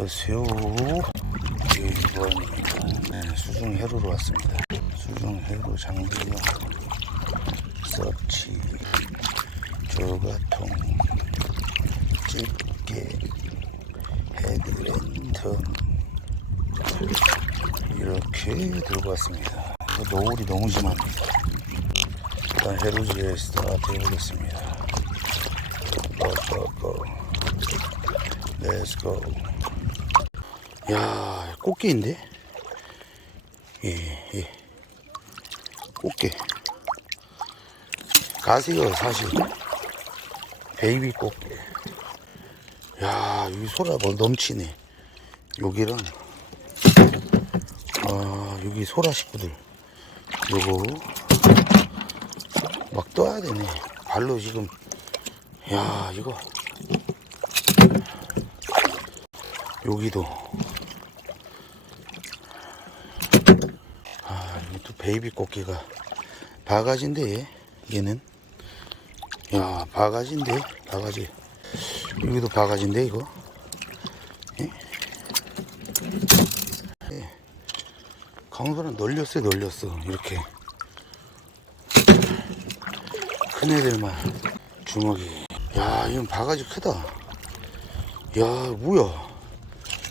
안녕하세요. 이번입니다. 네, 수중 해로로 왔습니다. 수중 해로 장비와 서치, 조가통, 집게, 헤드랜턴 이렇게 들고 왔습니다. 이거 노을이 너무 심합니다. 일단 해루지에 스타트 해보겠습니다. 고고고 렛츠고 야 꽃게인데? 예, 예. 꽃게. 가세요 사실. 베이비 꽃게. 야 여기 소라 뭐 넘치네. 여기랑 아 여기 소라 식구들. 요거 막 떠야 되네. 발로 지금. 야 이거. 여기도 아 여기 또 베이비 꽃게가 바가지인데 얘는? 야 바가지인데? 바가지. 여기도 바가지인데 이거? 예? 예. 강소는 널렸어요 널렸어. 이렇게. 큰 애들만 주먹이. 야 이건 바가지 크다. 야 뭐야?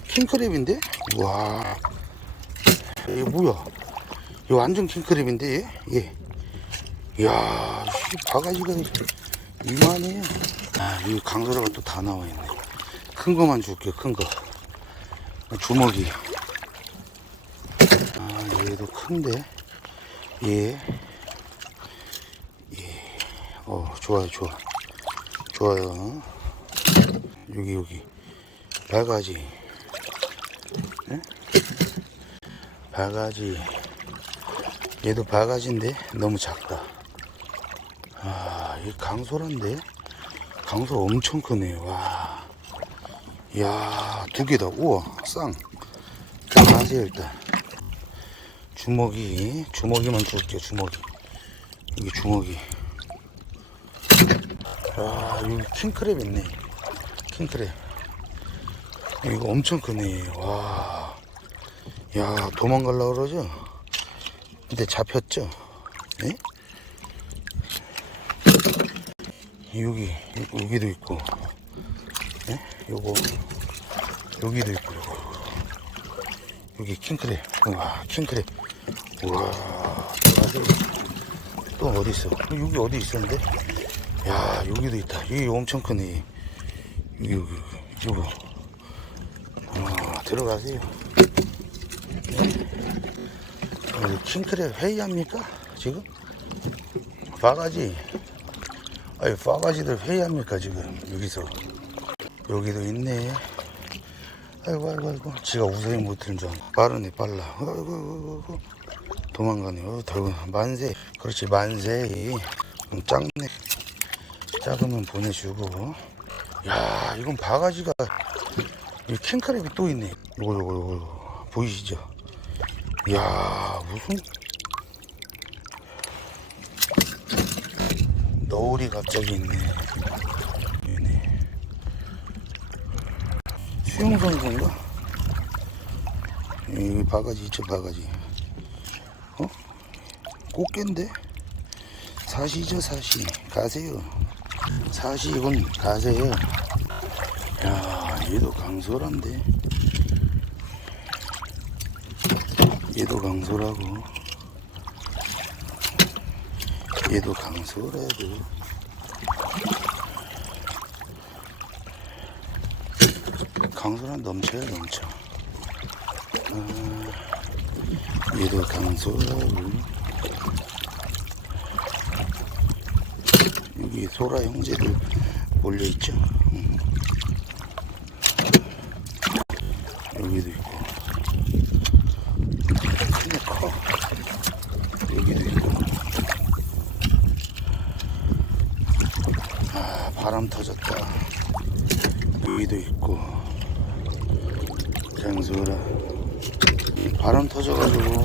킹크랩인데? 와. 이게 뭐야 이거 완전 킹크랩인데 얘 예. 야 씨, 바가지가 이만해요 아 여기 강소라가 또 다 나와 있네 큰 거만 줄게요 큰거 주먹이 아 얘도 큰데 얘 어, 좋아요, 좋아. 좋아요. 여기, 여기. 바가지. 네? 바가지. 얘도 바가지인데 너무 작다. 아, 이 강소란데? 강소 엄청 크네요. 와. 이야, 두 개다. 우와, 쌍. 하세요, 일단. 주먹이, 주먹이만 줄게요, 주먹이. 이게 주먹이. 와 여기 킹크랩 있네 킹크랩 이거 엄청 크네 와 야 도망갈라 그러죠 근데 잡혔죠? 네? 여기 여기도 있고 네? 요거 여기도 있고 요거. 여기 킹크랩 와 킹크랩 우와 또 어디 있어? 여기 어디 있었는데? 야 여기도 있다. 여기 엄청 크네. 여기 여기 이거 어, 들어가세요 어, 킹크랩 회의합니까? 지금? 바가지. 아니 바가지들 회의합니까 지금? 여기서. 여기도 있네. 아이고 아이고 아이고. 지가 우세히 못하는 줄 알아 빠르네 빨라. 아이고 아이고 도망가네. 어, 덜 만세. 그렇지 만세. 좀 작네. 작으면 보내주고. 야 이건 바가지가 이 킹크랩이 또 있네. 요거 요거 요거. 보이시죠 야 무슨? 너울이 갑자기 있네. 얘네. 수영선수인가? 이 바가지 있죠 바가지. 어? 꽃게인데? 사시죠 사시. 가세요. 사시 이건 가세요. 야 얘도 강소란데 얘도 강소라고. 얘도 강소라고 강소란 넘쳐요 넘쳐. 아, 얘도 강소라고. 여기 소라 형제들 몰려있죠 음. 여기도 있고 크네 커 여기도 있고 아 바람 터졌다. 여기도 있고 장소라. 바람 터져가지고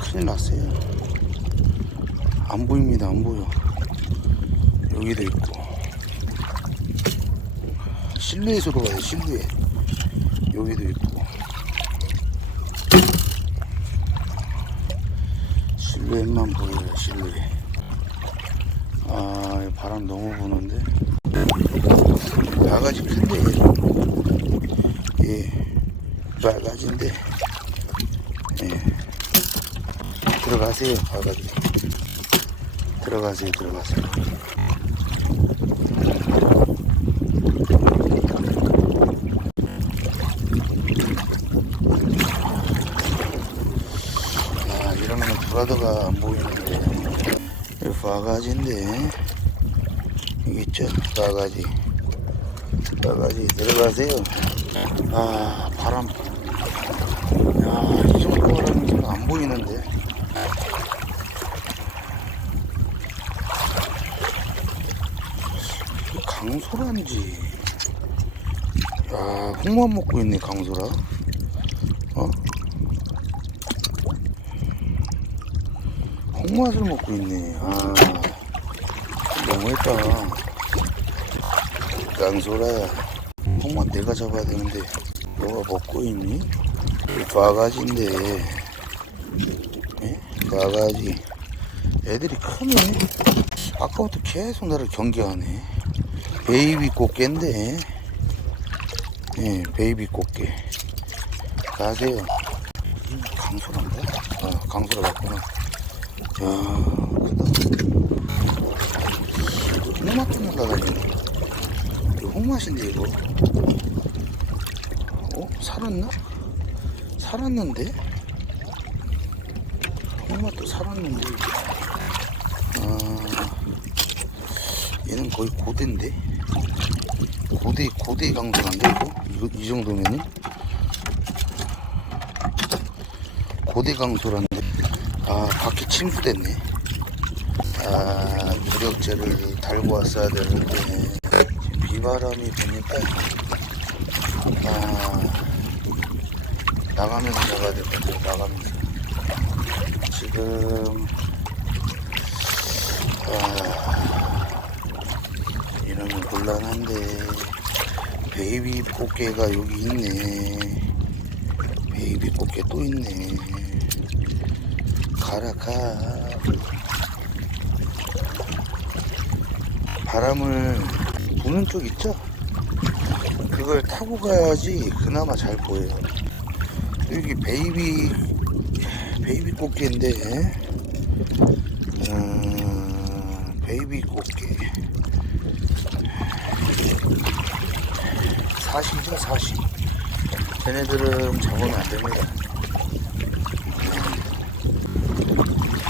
큰일 났어요. 안 보입니다 안 보여. 여기도 있고. 실루엣으로 가요 실루엣 여기도 있고. 실루엣만 보여요 실루엣 아 바람 너무 부는데? 바가지 큰데. 예. 바가지인데. 예. 들어가세요 바가지. 들어가세요 들어가세요. 아 이러면 브라더가 안 보이는데 바가지인데. 여기 있죠? 바가지. 바가지 들어가세요. 아 바람. 야이 정도 바람이 안 보이는데. 강소라인지. 야 홍만 먹고 있네 강소라. 어? 홍맛을 먹고 있네. 아, 너무했다. 깡소라야. 홍맛 내가 잡아야 되는데, 너가 먹고 있니? 이 바가지인데, 예? 바가지. 애들이 크네. 아까부터 계속 나를 경계하네. 베이비 꽃게인데, 예, 베이비 꽃게. 가세요. 이 강소라인가? 아, 강소라 맞구나. 홍맛도 날라다니네. 이거 홍맛인데, 이거. 어? 살았나? 살았는데? 홍맛도 살았는데. 아, 얘는 거의 고대인데? 고대, 고대 강도인데, 이거? 이거, 이 정도면은? 고대 강소란데. 아, 밖에 침수됐네. 아, 무력제를 달고 왔어야 되는데, 비바람이 부니까, 아, 나가면서 잡아야 될 것 같아요, 나가면서. 지금, 아, 이러면 곤란한데, 베이비 꽃게가 여기 있네. 베이비 꽃게 또 있네. 가라 가 바람을 부는 쪽 있죠? 그걸 타고 가야지 그나마 잘 보여요. 여기 베이비 베이비 꽃게인데 음, 베이비 꽃게. 사시죠 사시. 걔네들은 잡으면 안 됩니다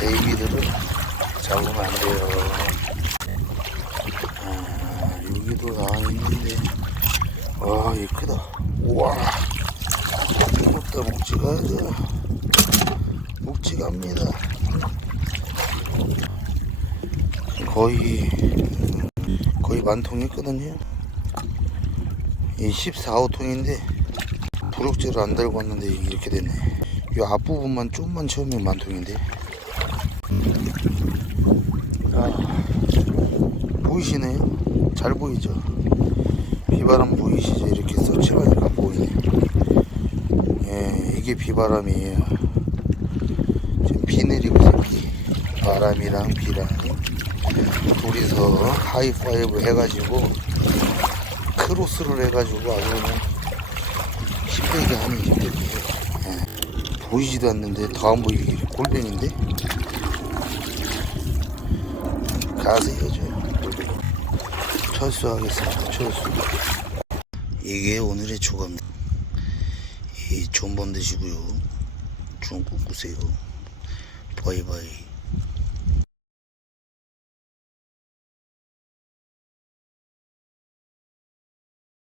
베이비들은 잡으면 안 돼요. 아, 여기도 나와 있는데, 와, 이 크다. 우와, 이것도 묵지가, 저, 묵지갑니다. 거의, 거의 만통 했거든요. 이 14호통인데, 부력제를 안 달고 왔는데, 이렇게 됐네. 이 앞부분만 좀만 채우면 만통인데. 아, 보이시네요? 잘 보이죠? 비바람 보이시죠? 이렇게 서치하니까 보이네. 예, 이게 비바람이에요. 지금 비 내리고 있어요, 비. 바람이랑 비랑 둘이서 하이파이브 해가지고 크로스를 해가지고 아주 그냥 힘들게 하는 힘들게. 예, 보이지도 않는데 더안 보이게 골뱅인데? 가세요, 저. 철수하겠습니다, 철수. 이게 오늘의 조감입니다. 이 존번 드시고요. 중 꿈꾸세요. 바이바이.